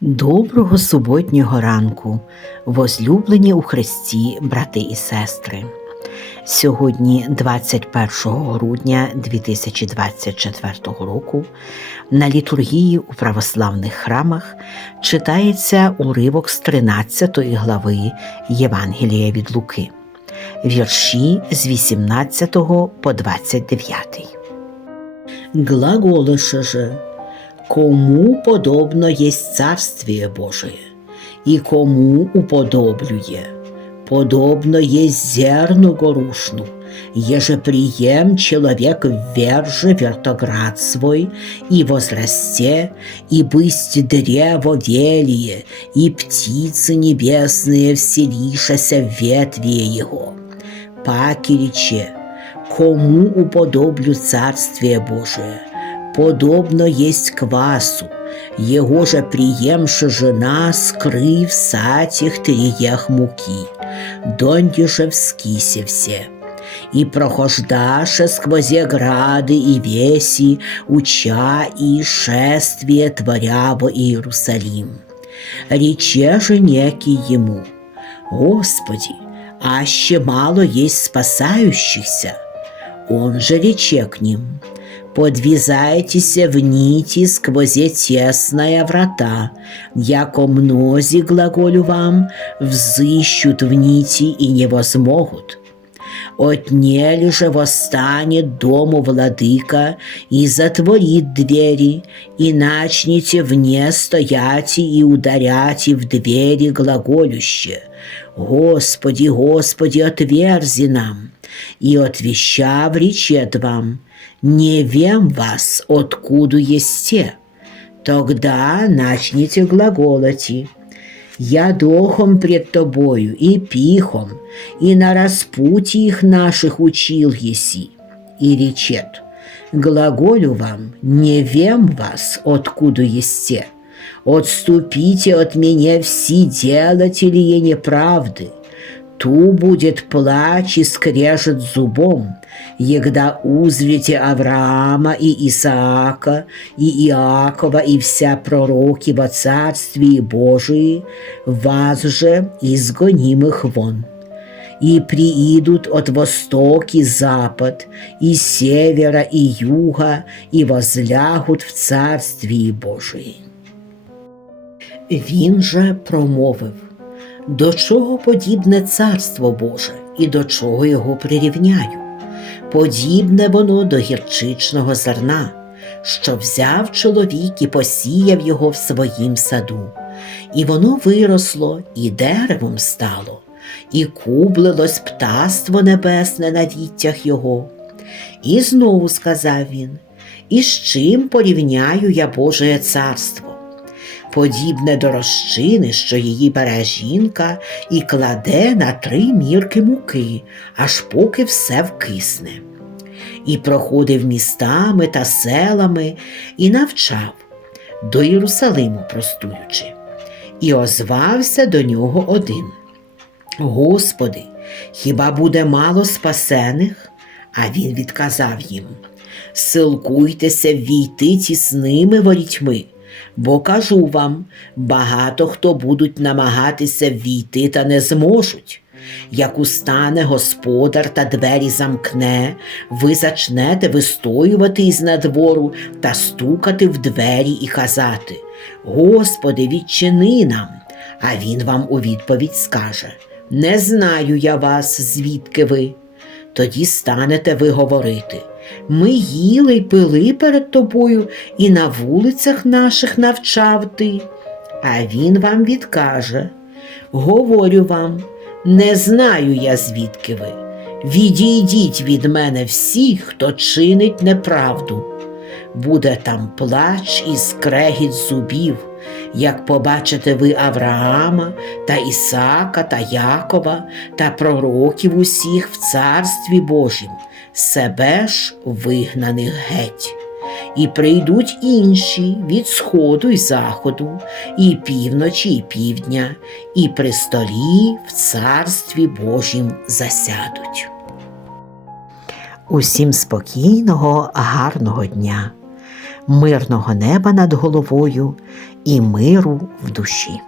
Доброго суботнього ранку, возлюблені у Христі, брати і сестри. Сьогодні, 21 грудня 2024 року, на літургії у православних храмах читається уривок з 13 глави Євангелія від Луки, вірші з 18 по 29. Глаголише же, кому подобно есть Царствие Божие, и кому уподоблює, подобно есть зерну горушну, еже прием человек верже вертоград свой, и возрасте, и бысть древо велие, и птицы небесные вселишася в ветве его. Паки рече, кому уподоблю Царствие Божие, подобно есть квасу, его же приемша жена скрыв сатих триех муки, донде же вскисе все. И прохождаше сквозе грады и веси, уча и шествие творя во Иерусалим. Рече же некий ему, Господи, аще мало есть спасающихся. Он же рече к ним, подвязайтесь в нити сквозь тесные врата, яко мнози, глаголю вам, взыщут в нити и не возмогут. Отнели же восстанет дому владыка и затворит двери, и начнете вне стояти и ударяти в двери глаголюще. Господи, Господи, отверзи нам, и отвещав речет вам, не вем вас, откуда есте. Тогда начните глаголати. Я дохом пред тобою и пихом, и на распутиях наших учил еси. И речет, глаголю вам, не вем вас, откуда есте. Отступите от меня все делатели неправды Ту будет плач и скрежет зубом, егда узрите Авраама и Исаака, и Иакова, и вся пророки во Царствии Божии, вас же изгонимых вон. И приидут от восток и запад, и севера и юга, и возлягут в Царствії Божії. Він же промовив, до чого подібне царство Боже і до чого його прирівняю? Подібне воно до гірчичного зерна, що взяв чоловік і посіяв його в своїм саду, і воно виросло, і деревом стало, і кублилось птаство небесне на віттях його. І знову сказав він: І з чим порівняю я Божеє царство? Подібне до розчини, що її бере жінка і кладе на три мірки муки, аж поки все вкисне. І проходив містами та селами і навчав, до Єрусалиму простуючи, і озвався до нього один. Господи, хіба буде мало спасених? А він відказав їм Силкуйтеся війти тісними ворітьми, бо кажу вам, багато хто будуть намагатися війти та не зможуть. Як устане господар та двері замкне, ви зачнете вистоювати із надвору та стукати в двері і казати Господи, відчини нам. А він вам у відповідь скаже Не знаю я вас, звідки ви. Тоді станете ви говорити. Ми їли й пили перед тобою і на вулицях наших навчав ти. А він вам відкаже Говорю вам, не знаю я, звідки ви. Відійдіть від мене всі, хто чинить неправду. Буде там плач і скрегіт зубів, як побачите ви Авраама та Ісака та Якова та пророків усіх в Царстві Божім, себе ж вигнаних геть. І прийдуть інші від сходу й заходу, і півночі, і півдня, і при столі в Царстві Божім засядуть. Усім спокійного, гарного дня, мирного неба над головою і миру в душі.